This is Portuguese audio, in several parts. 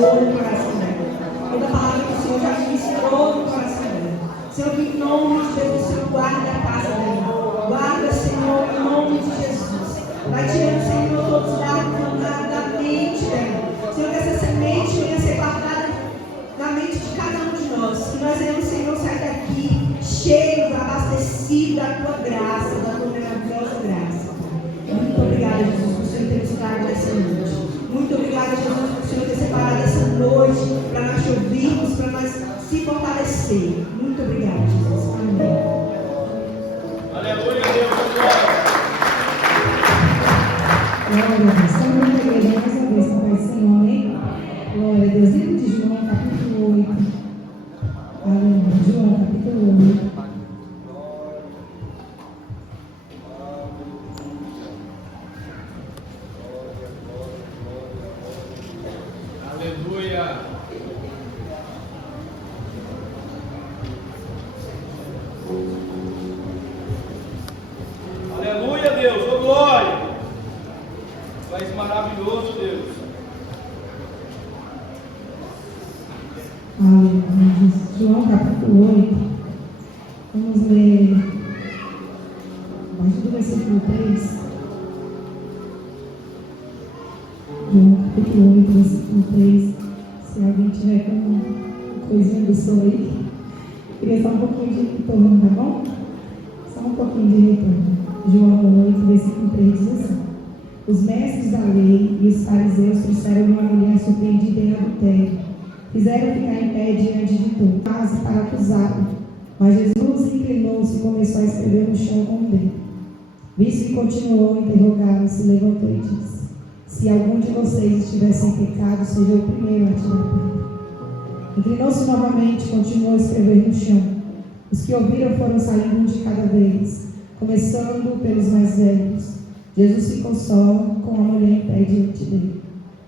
falou no coração dela. Toda palavra que o Senhor já ministrou no coração dela. Senhor, que em nome de Jesus, Senhor, guarda a casa dela. Guarda, Senhor, em nome de Jesus. Vai tirando, Senhor, todos os dardos da mente dela. Senhor, que essa semente venha ser guardada na mente de cada um de nós. Que nós venhamos, Senhor, sair daqui cheios, abastecidos da tua graça, da tua maravilhosa graça. Muito obrigada, Jesus, por o Senhor ter nos dado essa noite. Muito obrigada, Jesus, por o Senhor ter separado essa noite para nós te ouvirmos, para nós se fortalecer. Muito obrigada, Jesus. Amém. Aleluia, Deus. Glória a Deus. Estamos na igreja mais uma vez com a paz do Senhor, amém? Glória a Deus. Livro de João, capítulo 8. Aleluia. João, capítulo 8. Aleluia. Aleluia, Deus. Ô glória. Tu és maravilhoso, Deus. Aleluia. João, capítulo 8. Vamos ler a partir do versículo 3. João, capítulo 8, versículo 3. Se alguém tiver com uma coisinha do som aí, queria só um pouquinho de retorno, tá bom? Só um pouquinho de retorno. João 8, versículo 3 diz assim: os mestres da lei e os fariseus trouxeram uma mulher surpreendida em adultério. Fizeram ficar em pé diante de todos, quase para acusá-lo. Mas Jesus inclinou-se e começou a escrever no chão com o dedo. Visto que continuou a interrogá-lo, se levantou e disse: se algum de vocês estiver sem pecado, seja o primeiro a tirar a pedra. Inclinou-se novamente e continuou a escrever no chão. Os que ouviram foram saindo um de cada vez, começando pelos mais velhos. Jesus ficou só com a mulher em pé diante dele.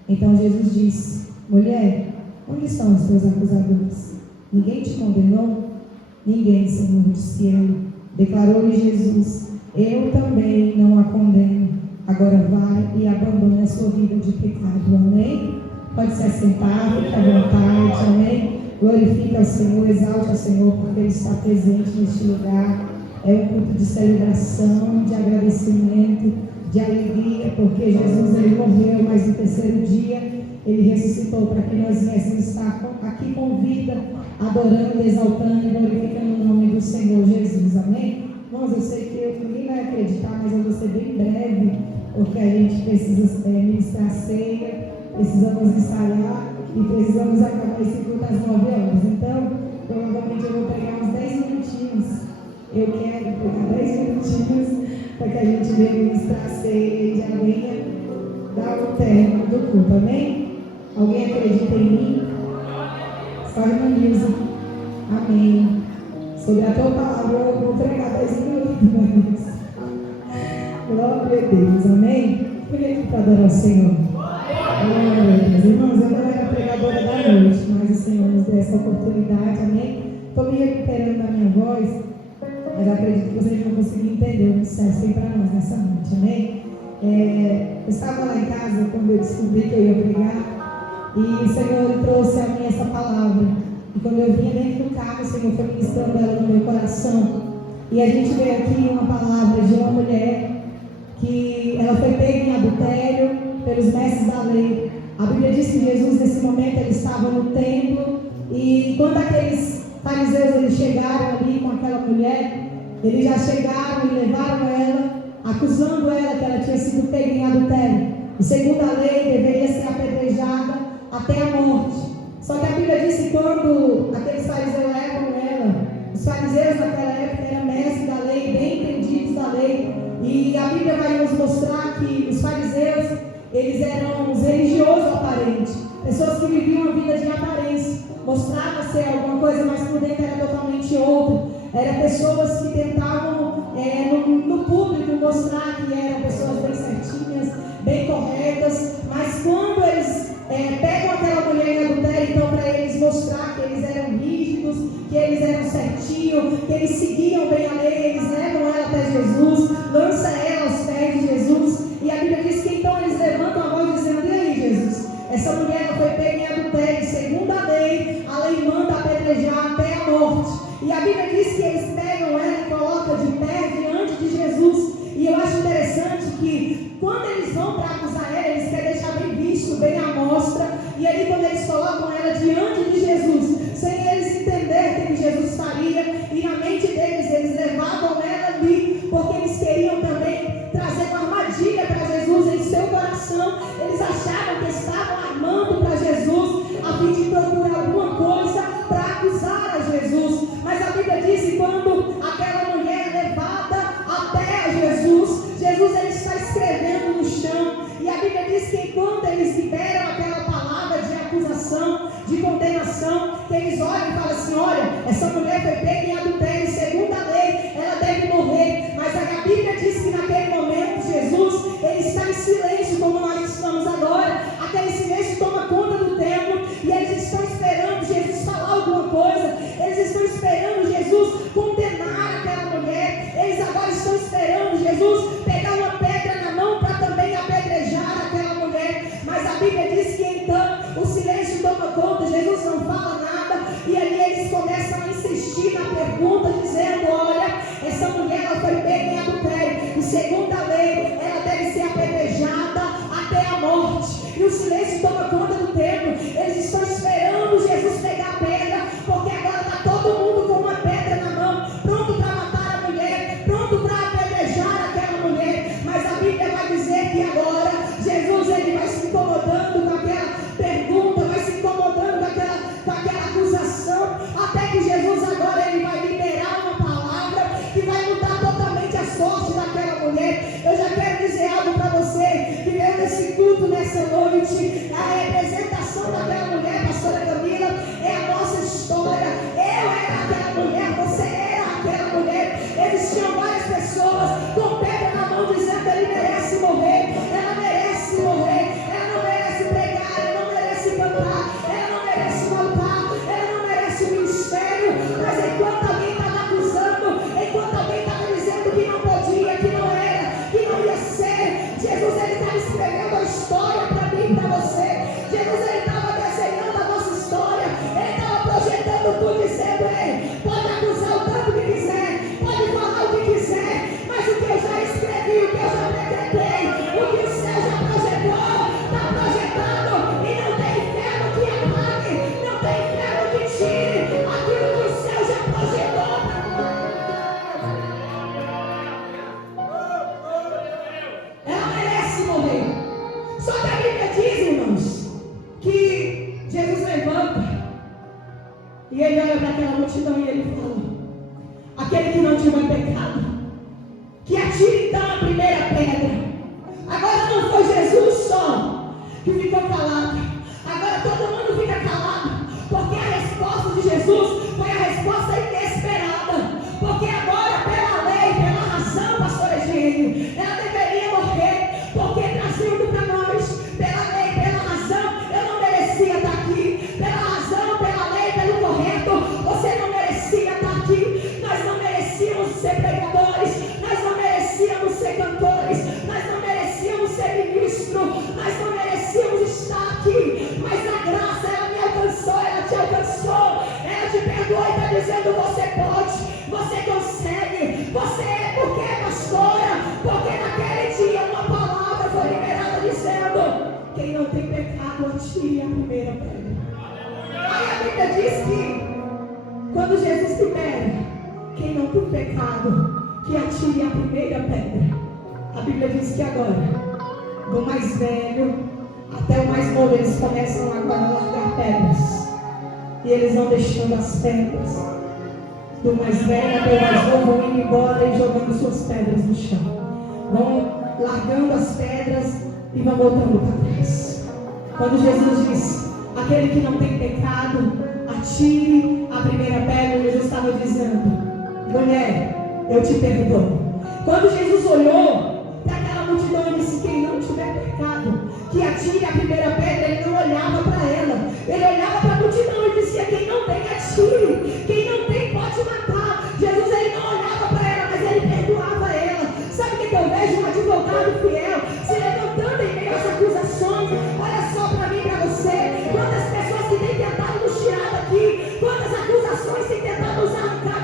Então Jesus disse: mulher, onde estão os teus acusadores? Ninguém te condenou? Ninguém, Senhor, disse ele. Declarou-lhe Jesus: eu também não a condeno. Agora vai e abandone a sua vida de pecado. Amém? Pode se assentar, fique à vontade. Amém? Glorifica ao Senhor, exalte ao Senhor, porque Ele está presente neste lugar. É um culto de celebração, de agradecimento, de alegria, porque Jesus ele morreu, mas no terceiro dia Ele ressuscitou para que nós viéssemos estar aqui com vida, adorando, exaltando e glorificando o nome do Senhor Jesus. Amém? Irmãos, eu sei que ninguém vai acreditar, mas eu vou ser bem breve, porque a gente precisa ministrar a ceia, precisamos ensaiar e precisamos acabar esse culto às 9 horas. Então, provavelmente eu vou pegar uns 10 minutinhos. Eu quero pegar 10 minutinhos para que a gente venha ministrar a ceia e já venha dar o término do culto. Amém? Alguém acredita em mim? Só irmãos. Amém. Sobre a tua palavra, eu vou pregar 10 minutos. Glória a Deus. Amém? Fique aqui para adorar o Senhor. Glória a Deus. Irmãos, eu não era pregadora da noite, mas o Senhor nos deu essa oportunidade. Amém? Estou me recuperando da minha voz, mas acredito que vocês vão conseguir entender o que serve sempre para nós nessa noite. Amém? Eu estava lá em casa quando eu descobri que eu ia pregar, e o Senhor trouxe a mim essa palavra. E quando eu vinha dentro do carro, o Senhor foi ministrando ela no meu coração. E a gente vê aqui uma palavra de uma mulher que ela foi pega em adultério pelos mestres da lei. A Bíblia diz que Jesus, nesse momento, ele estava no templo, e quando aqueles fariseus eles chegaram ali com aquela mulher, eles já chegaram e levaram ela, acusando ela que ela tinha sido pega em adultério. E segundo a lei, deveria ser apedrejada até a morte. Só que a Bíblia diz que quando aqueles fariseus levam ela, os fariseus naquela época eram mestres da lei, bem entendidos da lei. E a Bíblia vai nos mostrar que os fariseus, eles eram os religiosos aparentes, pessoas que viviam a vida de aparência, mostrava ser alguma coisa, mas por dentro era totalmente outro. Eram pessoas que tentavam no público mostrar que eram pessoas bem certinhas, bem corretas, mas quando eles pegam aquela mulher em adultério, então para eles mostrar que eles eram rígidos, que eles eram certinhos, que eles seguiam bem a lei, eles levam ela até Jesus, lança ela aos pés de Jesus, e a Bíblia diz que então eles levantam a voz dizendo: e aí, Jesus, essa mulher foi pega em adultério, E a Bíblia diz que eles pegam ela e colocam de pé diante de Jesus. E eu acho interessante que quando eles vão para acusar ela, eles querem deixar bem visto, bem à mostra. E aí quando eles colocam ela diante de Jesus, sem eles entenderem o que Jesus faria, e na mente deles, eles levavam ela ali, porque eles queriam também trazer uma armadilha para Jesus em seu coração. Eles achavam que estavam armando para Jesus, a fim de procurar alguma coisa para acusar a Jesus. Mas a Bíblia diz que quando aquela mulher é levada até Jesus, Jesus ele está escrevendo no chão. E a Bíblia diz que enquanto eles liberam aquela palavra de acusação, de condenação, que eles olham e falam assim: olha, essa mulher foi pega em adultério, segundo a lei, ela deve morrer. Mas a Bíblia diz que naquele momento Jesus, ele está em silêncio, como nós estamos agora. Aquele silêncio toma conta do templo, e eles estão esperando Jesus falar alguma coisa. Eles estão esperando Jesus condenar aquela mulher. Eles agora estão esperando Jesus pegar uma pedra na mão para também apedrejar aquela mulher. Mas a Bíblia diz que então o silêncio toma conta, Jesus não fala nada. E ali eles começam a insistir na pergunta, dizendo: olha, essa mulher ela foi pega em adultério, e segundo a lei ela deve ser apedrejada até a morte. E o silêncio toma conta do templo. Eles estão esperando Jesus pegar a pedra, porque agora está todo mundo com uma pedra na mão, pronto para matar a mulher, pronto para apedrejar aquela mulher. Mas a Bíblia vai dizer que agora Jesus ele vai se incomodando com aquela pergunta, vai se incomodando com aquela acusação, até que Jesus agora ele vai liberar uma palavra que vai mudar totalmente a sorte daquela mulher. Eu já quero dizer algo para você que veio nesse culto nessa noite. A representação daquela mulher, pastora Camila, é a nossa história. Eu era aquela mulher, você era aquela mulher. Eles tinham várias pessoas com pedra na mão dizendo: ele merece morrer, ela merece morrer, ela não merece pregar, ela não merece cantar, ela não merece matar, ela não merece o ministério. Mas enquanto alguém estava acusando, enquanto alguém estava dizendo que não podia, que não era, que não ia ser, Jesus ele estava escrevendo a história para mim e para você. Jesus ele estava desenhando a nossa história, ele estava projetando tudo, dizendo: ei, pode acusar o tanto que quiser, pode falar o que quiser, mas o que eu já escrevi, o que eu já decretei, o que o céu já projetou, está projetado. E não tem inferno que apague, não tem inferno que tire aquilo que o céu já projetou para nós. Ela merece morrer. Só que a Bíblia diz, irmãos, que Jesus levanta e ele olha para aquela multidão e ele fala: aquele que não tiver pecado, que atire então a primeira pedra. Agora não foi Jesus só que ficou calado, agora todo mundo fica calado, porque a resposta de Jesus foi a resposta inesperada. Porque agora, pela lei, pela razão, pastor Egílio, ela deveria morrer, porque trazendo para nós, pela lei, pela razão, eu não merecia estar aqui. Pela razão, pela lei, pelo correto, você não merecia estar aqui. Nós não merecíamos ser pregadores, nós não merecíamos ser cantores, nós não merecíamos ser ministro, nós não merecíamos estar aqui. Mas a graça, ela me alcançou, ela te alcançou, ela te perdoou e está dizendo: você pode, você consegue, você é. Por quê, pastora? Porque naquele dia uma palavra foi liberada dizendo: quem não tem pecado, atire a primeira pedra. Aí a Bíblia diz que quando Jesus libera, quem não tem pecado, que atire a primeira pedra. A Bíblia diz que agora, do mais velho até o mais novo, eles começam agora a largar pedras. E eles vão deixando as pedras. Do mais velho até o mais novo vão indo embora e jogando suas pedras no chão. Vão largando as pedras e vão voltando para trás. Quando Jesus diz: aquele que não tem pecado, atire a primeira pedra, Jesus estava dizendo: mulher, eu te perdoo. Quando Jesus olhou para aquela multidão e disse: quem não tiver pecado, que atire a primeira pedra, ele não olhava para ela, ele olhava para a multidão e dizia: quem não tem, atire, quem não tem, pode matar. Jesus ele não olhava para ela, mas ele perdoava ela. Sabe o que eu vejo? Um advogado fiel se levantando em meio às acusações. Olha só para mim e para você, quantas pessoas que têm tentado nos tirar daqui, quantas acusações têm tentado nos arrancar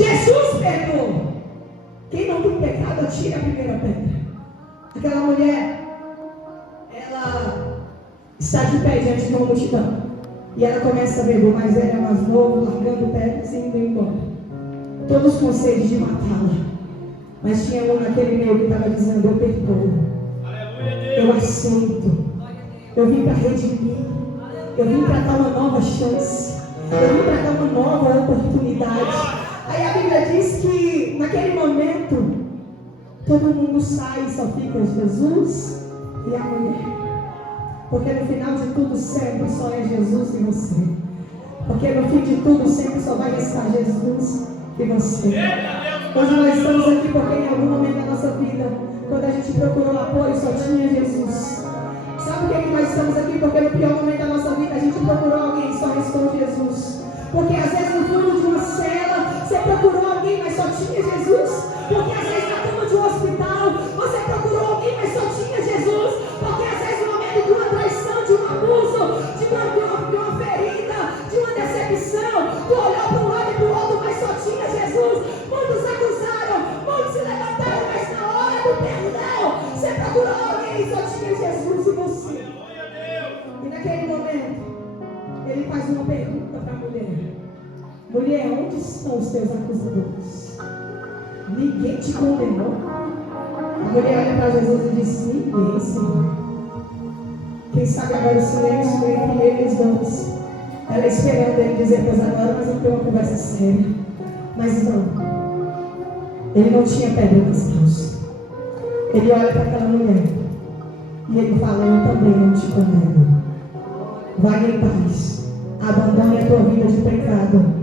Jesus perdoou. Quem não tem pecado, atire a primeira pedra. Aquela mulher, ela está de pé diante de uma multidão. E ela começa a ver o mais velho, mais novo, largando pedras e indo embora. Todos com sede de matá-la. Mas tinha um naquele meio que estava dizendo: eu perdoo. Eu aceito. Eu vim para redimir. Eu vim para dar uma nova chance. Eu vim para dar uma nova oportunidade. Aí a Bíblia diz que naquele momento todo mundo sai e só fica Jesus e a mulher. Porque no final de tudo sempre só é Jesus e você. Porque no fim de tudo sempre só vai restar Jesus e você. Hoje nós estamos aqui porque em algum momento da nossa vida, quando a gente procurou apoio, só tinha Jesus. Sabe por que nós estamos aqui? Porque no pior momento da nossa vida a gente procurou alguém e só restou Jesus. Porque às vezes no fundo de uma cela você procurou alguém, mas só tinha Jesus. Porque às vezes na cama de um hospital você procurou alguém, mas só tinha Jesus. Porque às vezes no momento de uma traição, de um abuso, de uma ferida, de uma decepção, tu olhou para um lado e para o outro, mas só tinha Jesus. Muitos acusaram, muitos se levantaram, mas na hora do perdão você procurou alguém e só tinha Jesus e você. E naquele momento ele faz uma pergunta para a mulher: mulher, onde estão os teus acusadores? Ninguém te condenou? A mulher olha para Jesus e diz: ninguém, Senhor. Quem sabe agora o silêncio entre ele e os dois. Ela esperando ele dizer: pois agora nós vamos ter uma conversa séria. Mas não. Ele não tinha pedra nas mãos. Ele olha para aquela mulher e ele fala: eu também não te condeno. Vai em paz. Abandone a tua vida de pecado.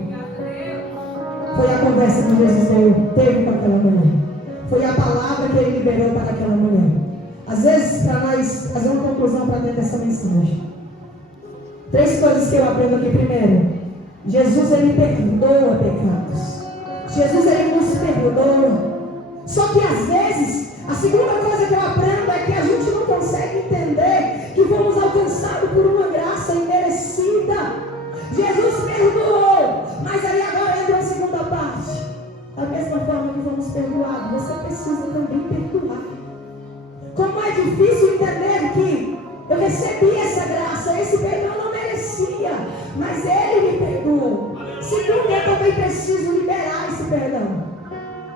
Foi a conversa que Jesus teve com aquela mulher. Foi a palavra que ele liberou para aquela mulher. Às vezes, para nós fazer uma conclusão para dentro dessa mensagem, 3 coisas que eu aprendo aqui. Primeiro, Jesus ele perdoa pecados. Jesus ele nos perdoa. Só que às vezes, a segunda coisa que eu aprendo é que a gente não consegue entender que fomos alcançados por uma graça imerecida. Jesus perdoou, mas aí agora entra a segunda parte. Da mesma forma que fomos perdoados, você precisa também perdoar. Como é difícil entender que eu recebi essa graça, esse perdão eu não merecia, mas Ele me perdoou. Segundo, eu também preciso liberar esse perdão.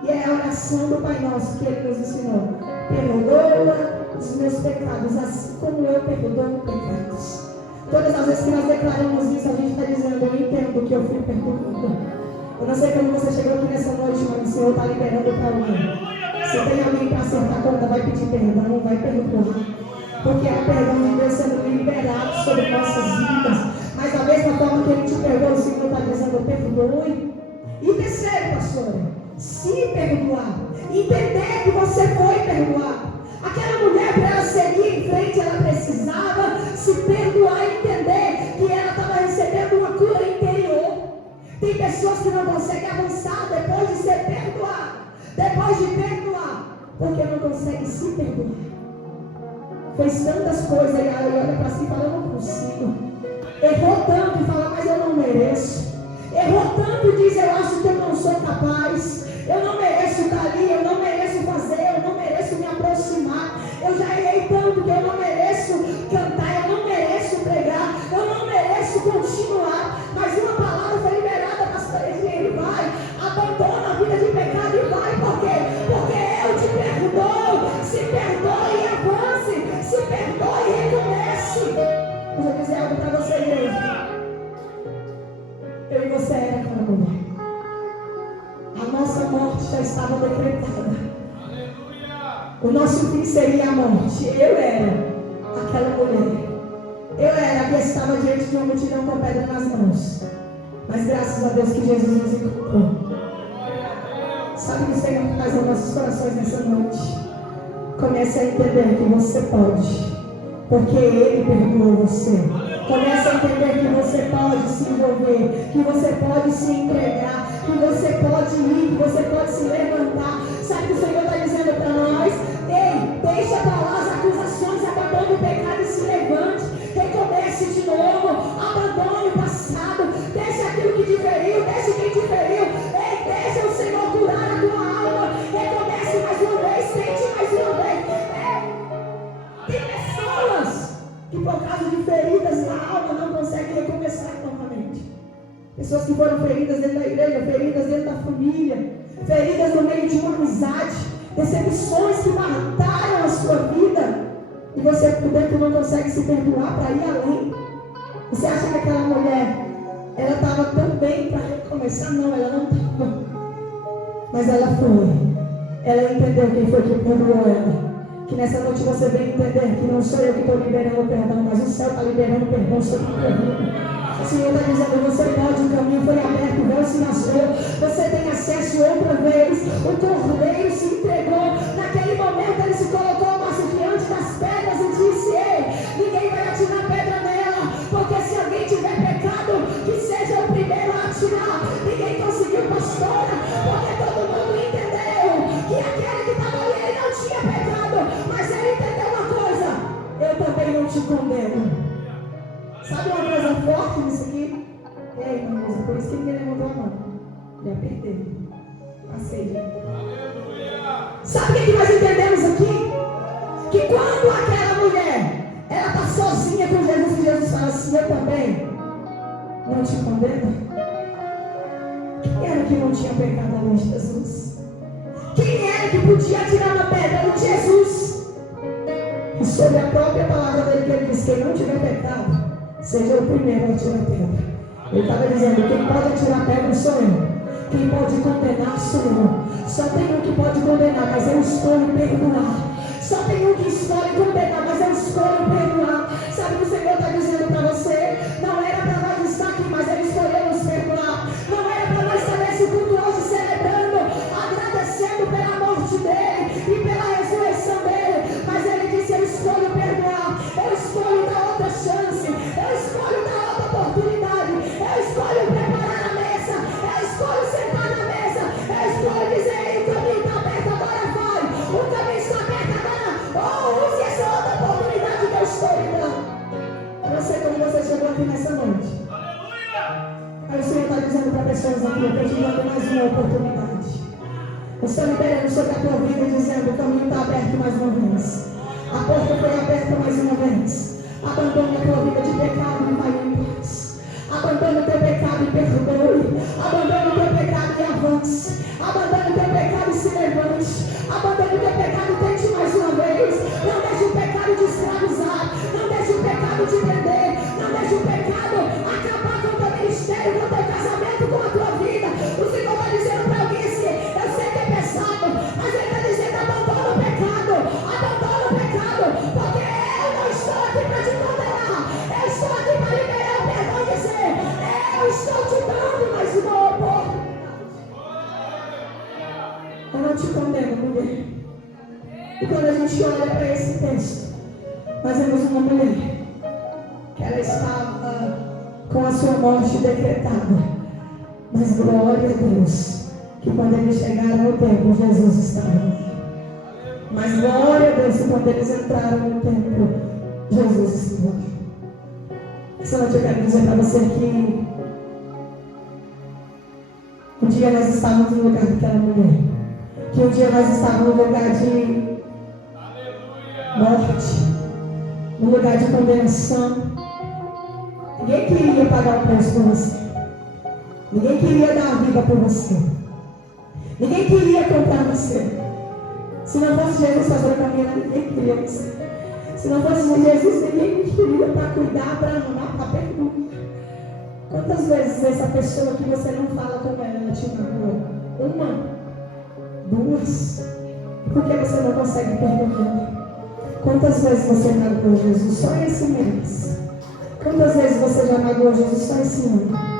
E é a oração do Pai Nosso que Ele nos ensinou: perdoa os meus pecados, assim como eu perdoo pecados. Todas as vezes que nós declaramos isso, a gente está dizendo: eu entendo que eu fui perdoado. Eu não sei como você chegou aqui nessa noite, mas o Senhor está liberando para alguém. Se tem alguém para acertar a conta, vai pedir perdão, vai perdoar. Porque é o perdão de Deus sendo liberado sobre nossas vidas. Mas da mesma forma que Ele te perdoa, o Senhor está dizendo: perdoe. E terceiro, pastora, se perdoar. Entender que você foi perdoado. Aquela mulher, para ela seguir em frente, ela precisava se perdoar e entender que ela estava recebendo uma cura interior. Tem pessoas que não conseguem avançar depois de ser perdoado, depois de perdoar, porque não conseguem se perdoar. Fez tantas coisas e aí olha para si e fala: eu não consigo. Errou tanto e fala: mas eu não mereço. Errou tanto e diz: eu acho que eu não sou capaz. Eu não mereço estar ali, eu não mereço fazer, eu não mereço me aproximar. Eu já errei tanto que eu não mereço cantar, eu não mereço pregar, eu não mereço continuar. Mas uma palavra foi liberada, pastor Eugênio: vai, abandona a vida de pecado e vai. Por quê? Porque eu te perdoo. Se perdoe e avance, se perdoe e recomece. Eu vou dizer algo para você, igreja. Eu e você era aquela mulher. A nossa morte já estava decretada. O nosso fim seria a morte. Eu era aquela mulher. Eu era a que estava diante de uma multidão com pedra nas mãos. Mas graças a Deus que Jesus nos encontrou. Sabe o que o Senhor faz nos nossos corações nessa noite? Comece a entender que você pode, porque Ele perdoou você. Comece a entender que você pode se envolver, que você pode se entregar, que você pode ir, que você pode se levantar. Sabe o que o Senhor está dizendo para nós? Ei, deixa para lá as acusações, abandone o pecado e se levante. Recomece de novo, abandone o passado, deixa aquilo que te feriu, deixa quem te feriu. Ei, deixa o feridas no meio de uma amizade, decepções que mataram a sua vida, e você por dentro não consegue se perdoar para ir além. Você acha que aquela mulher, ela estava tão bem para recomeçar? Não, ela não estava. Mas ela foi. Ela entendeu quem foi que perdoou ela. Que nessa noite você vem entender que não sou eu que estou liberando o perdão, mas o céu está liberando o perdão sobre a tua vida. O Senhor está dizendo, você pode, o caminho foi aberto, o véu se rasgou, você tem acesso outra vez, o Cordeiro se entregou, naquele momento ele se colocou o nosso diante das pedras e disse, ei, ninguém vai atirar pedra nela, porque se alguém tiver pecado, que seja o primeiro a atirar. Ninguém conseguiu, pastora, porque todo mundo entendeu que aquele que estava ali, ele não tinha pecado, mas ele entendeu uma coisa, eu também não te condeno. Sabe uma coisa forte nisso aqui? Ei, irmãos, por isso que ninguém levantou a mão. Já perdeu. Passei. Sabe o que nós entendemos aqui? Que quando aquela mulher, ela está sozinha com Jesus, e Jesus fala assim, eu também não te condeno. Quem era que não tinha pecado além de Jesus? Quem era que podia tirar uma pedra? O Jesus. E sobre a própria palavra dele, que ele diz, quem não tiver pecado, seja o primeiro a tirar pedra. Ele estava dizendo, quem pode tirar pedra sou eu. Quem pode condenar sou eu. Só tem um que pode condenar, mas eu escolho perdoar. Só tem um que escolhe condenar, mas eu escolho perdoar. Sabe o que o Senhor está dizendo para você? Não era para nós estar aqui, mas Ele escolheu nos perdoar. Não era para nós estar nesse culto hoje celebrando, agradecendo pela morte dele e pela ressurreição dele. Mas Ele disse, eu escolho perdoar. Eu escolho dar outra chance. Eu escolho dar outra oportunidade. Eu escolho preparar a mesa. Eu escolho sentar na mesa. Eu escolho dizer, o caminho está aberto, agora vai. O caminho está aberto agora. Oh, use essa outra oportunidade que eu estou lhe dando. Eu não sei como você chegou aqui nessa noite. Aí o Senhor está dizendo para pessoas aqui, eu estou te dando mais uma oportunidade. Eu estou liberando sobre a tua vida, dizendo, o caminho está aberto mais uma vez. A porta foi aberta mais uma vez. Abandone a tua vida de pecado e vai em paz. Abandone o teu pecado e perdoe. Abandone o teu pecado e avance. Abandone o teu pecado e se levante. Abandone o teu pecado e tente mais uma vez. Não deixe o pecado te escravizar. Não deixe o pecado te prender. Não deixe o pecado acabar com o teu ministério, com o teu casamento, com a tua vida. O Senhor está dizendo para alguém assim, eu sei que é pesado, mas Ele está dizendo, abandona o pecado. Abandona o pecado, porque eu não estou aqui para te condenar. Eu estou aqui para liberar o perdão e dizer, eu estou te dando mais uma oportunidade. Eu não te condeno, mulher. E quando a gente olha para esse texto, nós vemos uma mulher que ela estava com a sua morte decretada. Mas glória a Deus, que quando eles chegaram no templo, Jesus estava ali. Mas glória a Deus, que quando eles entraram no templo, Jesus estava ali. Essa noite eu quero dizer para você que um dia nós estávamos no lugar daquela mulher. Que um dia nós estávamos no lugar de morte, no lugar de condenação. Ninguém queria pagar o preço por você. Ninguém queria dar a vida por você. Ninguém queria comprar você. Se não fosse Jesus fazer o caminho, ninguém queria você. Se não fosse Jesus, ninguém queria para cuidar, para amar, para perdoar. Quantas vezes essa pessoa que você não fala com ela te magoou? Uma? Duas? Por que você não consegue perdoar? Quantas vezes você magoou Jesus? Só esse mês. Quantas vezes você já magoou Jesus? Só esse ano.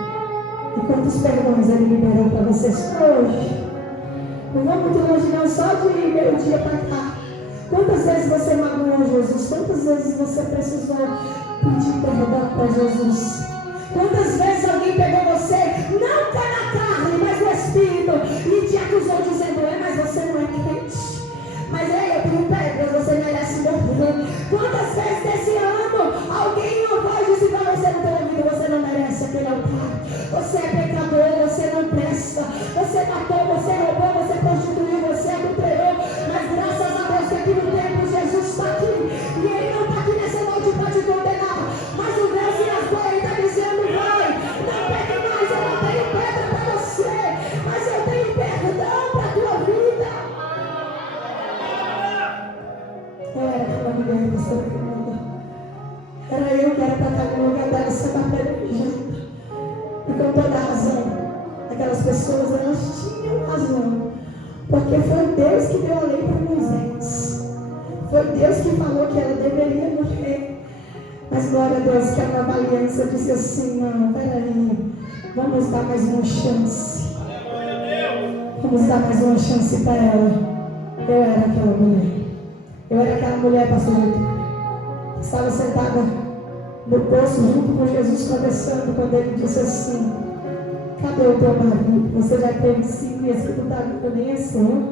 E quantos perdões Ele liberou para você só hoje? Não vou muito longe não, só de meio-dia para cá. Quantas vezes você magoou Jesus? Quantas vezes você precisou pedir perdão para Jesus? Quantas vezes alguém pegou você, não cá na carne, mas no Espírito, e te acusou dizendo, mas você não é crente. Mas eu tenho pedras, você merece morrer. Quantas vezes nesse ano alguém não vai dizer para você no teu ouvido, você não merece aquele altar. Você é pecador, você não presta. Você matou, você roubou, você prostituiu, você adulterou. Mas graças a Deus que aqui no templo Jesus está aqui. E Ele não está aqui nessa noite para te condenar. Mas o Deus e a glória está dizendo, vai, não pegue mais, eu não tenho pedra para você. Mas eu tenho perdão para que era para estar no lugar dela sendo apedrejada. E com toda razão, aquelas pessoas, elas tinham razão. Porque foi Deus que deu a lei para Moisés. Foi Deus que falou que ela deveria morrer. Mas glória a Deus que a nova aliança disse assim: não, peraí, vamos dar mais uma chance. Vamos dar mais uma chance para ela. Eu era aquela mulher. Eu era aquela mulher, pastor Vitor, que estava sentada no poço junto com Jesus conversando, quando ele disse assim: cadê o teu marido? Você já teve 5 dias que tu está vindo, nem é seu.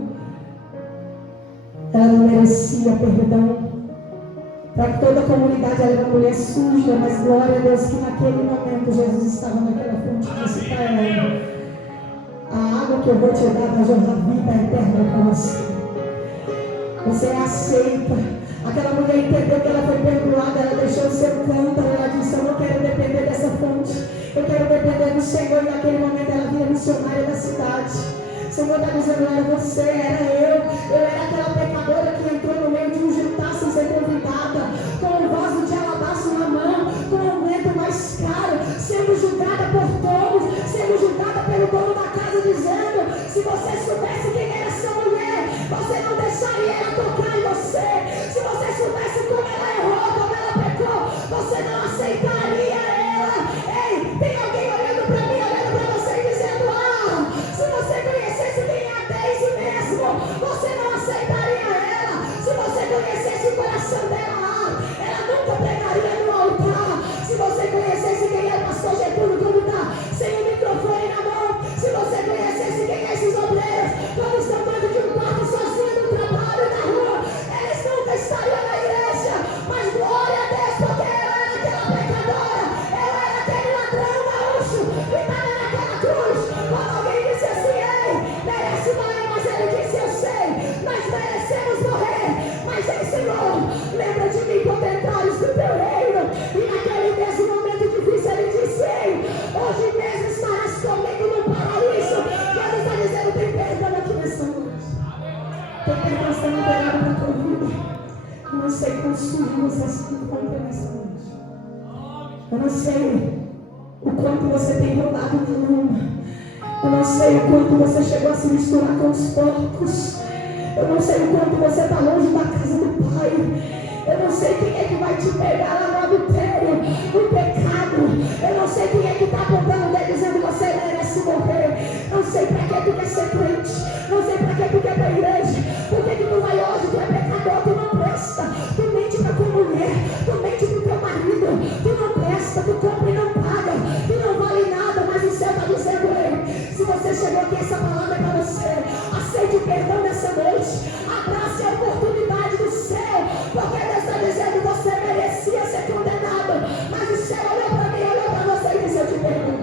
Ela não merecia perdão. Para que toda a comunidade era uma mulher suja, mas glória a Deus que naquele momento Jesus estava naquela fonte e disse para ela: a água que eu vou te dar vai jorrar vida eterna para você. Você é aceita. Aquela mulher entendeu que ela foi perdoada, ela deixou o seu cântaro, ela disse: eu não quero depender dessa fonte, eu quero depender do Senhor. E naquele momento ela vira missionária da cidade. O Senhor está dizendo: era você, era eu era aquela pecadora que entrou no meio de um jantar sem ser convidada, com um vaso de alabastro na mão, com um aumento mais caro, sendo julgada por todos, sendo julgada pelo dono da casa, dizendo: se você soubesse quem era essa mulher, você não deixaria ela tocar em você. Se você soubesse como ela errou, como ela pecou, você não aceitaria ela. Ei, tem alguém olhando para mim, olhando para você e dizendo: ah, se você conhecesse quem é a Deise mesmo, você não aceitaria ela. Se você conhecesse o coração dela, ela nunca pregaria no altar. Se você conhecesse quem é o pastor Getúlio, quando está sem o microfone na mão, se você conhecesse quem é esses obreiros, quando estão dentro de um quarto sozinho no trabalho, na rua, eles nunca estariam na igreja. Mas glória a Deus, porque ela era aquela pecadora, ela era aquele ladrão gaúcho que estava naquela cruz. Quando alguém disse assim: ei, merece morrer, mas ele disse: eu sei, nós merecemos morrer, mas ei, Senhor, lembra de mim quando entrares no teu reino. E naquele mesmo momento difícil ele disse: ei, hoje mesmo estarás comigo no paraíso. Deus está dizendo: tem perdão aqui nessa noite, tem perdão sendo liberado para a tua vida. Eu não sei quão sujo você se encontra nessa noite. Eu não sei o quanto você tem rodado na lama. Eu não sei o quanto você chegou a se misturar com os porcos. Eu não sei o quanto você está longe da casa do Pai. Eu não sei quem é que vai te pegar lá no adultério, no pecado. Eu não sei quem é que está apontando o dedo dizendo: você merece morrer. Não sei para que tu quer ser crente. Não sei para que tu quer ir para a igreja. Por que tu vai hoje? Tu é pecador, tu não presta. Tu mente para tua mulher, tu mente para o teu marido. Tu não presta, tu compra e não paga. Tu não vale nada, mas o céu está dizendo: ei, se você chegou aqui, essa palavra é para você. Aceite o perdão dessa noite. Abrace a oportunidade do céu, porque Deus está dizendo: você merecia ser condenado, mas o céu olhou para mim, olhou para você e disse: eu te perdoo.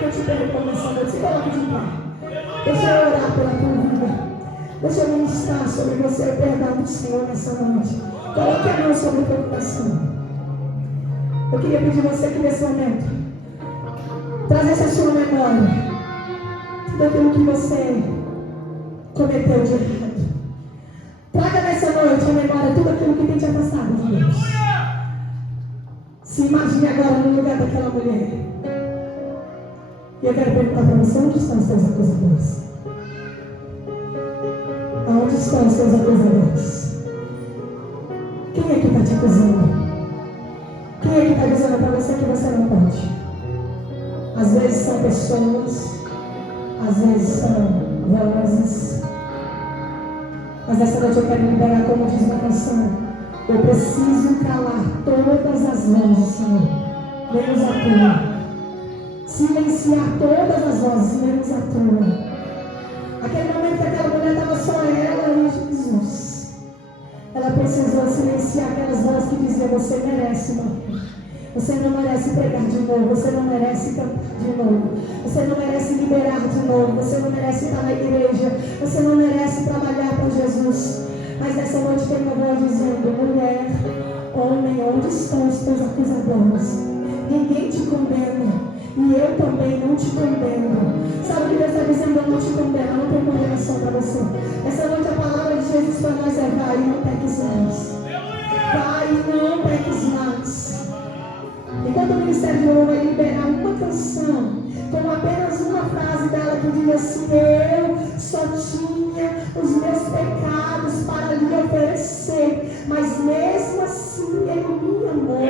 Eu te perdoo nessa noite. Se coloque de pé. Deixa eu orar pela tua vida. Deixa eu ministrar sobre você o perdão do Senhor nessa noite. Coloque a mão sobre o teu coração. Eu queria pedir você que nesse momento trazesse a sua memória tudo aquilo que você cometeu de errado. Traga nessa noite a memória tudo aquilo que tem te afastado de Deus. Se imagine agora no lugar daquela mulher. E eu quero perguntar para você: onde estão os teus acusadores? Aonde estão os teus acusadores? Quem é que está te acusando? Quem é que está dizendo para você que você não pode? Às vezes são pessoas, às vezes são vozes. Mas essa noite eu quero liberar, como diz uma canção: eu preciso calar todas as vozes, Senhor, menos a tua. Silenciar todas as vozes, menos a tua. Aquele momento que aquela mulher estava só ela e Jesus, ela precisou silenciar aquelas vozes que diziam: você merece morrer, você não merece pregar de novo, você não merece cantar de novo, você não merece liberar de novo, você não merece estar na igreja, você não merece trabalhar com Jesus. Mas nessa noite tem uma voz dizendo: mulher, homem, onde estão os teus acusadores? Ninguém te condena. E eu também não te condeno. Sabe o que Deus está dizendo? Eu não te condeno, não tenho condenação para você. Essa noite a palavra de Jesus para nós é: vai e não peques mais. Vai e não peques mais. enquanto o Ministério de Louvor vai liberar uma canção, com apenas uma frase dela que diz assim: eu só tinha os meus pecados para lhe oferecer, mas mesmo assim Ele me amou.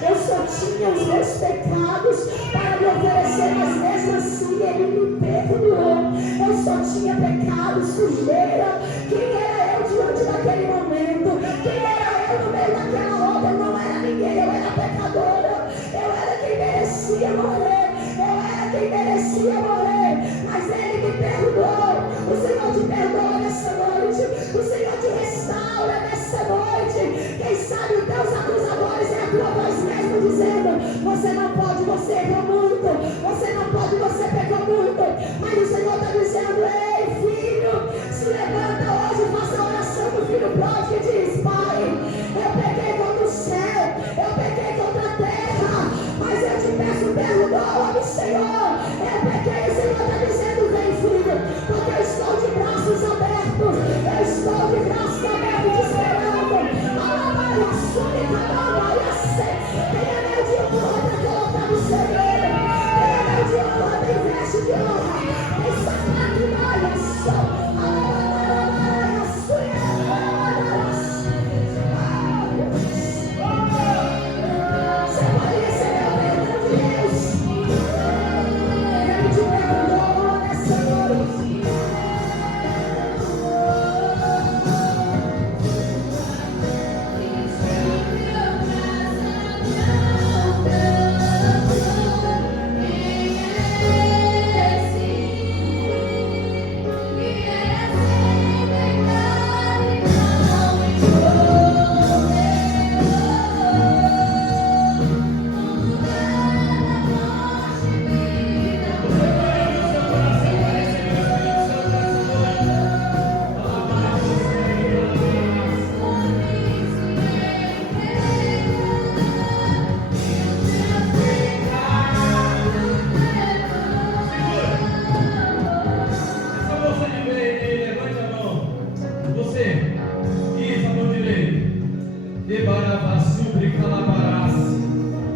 Eu só tinha os meus pecados para lhe oferecer, mas mesmo assim Ele me perdoou. Eu só tinha pecado, sujeira. Quem era eu diante daquele momento? Quem era eu no meio daquela obra? Eu não era ninguém, eu era pecadora. Eu era quem merecia morrer. Eu era quem merecia morrer, mas Ele me perdoou. O Senhor te perdoa nessa noite. O Senhor te restaura nessa noite. Quem sabe os teus acusadores é a tua voz mesmo dizendo: você não pode, você errou muito. Você não pode, você pecou muito. Mas o Senhor está dizendo: ei, filho, se levanta hoje e faça a oração do filho pródigo e diz: Pai, eu pequei contra o céu, eu pequei contra a terra, mas eu te peço, perdoa-me, Senhor. Eu pequei, o Senhor está dizendo: vem, filho, porque eu estou de braços abertos. Eu estou de braços abertos te esperando. Alabaia, sobe, alabaia, quem é meu de honra para colocar no cereiro? Quem é meu de honra tem veste de honra? Tem sapato, malha, só. Alabaia, suia, alabaia. Você pode receber o perdão de Deus. Ele te perdoou nessa noite.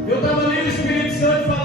Eu estava ali, o Espírito Santo falando.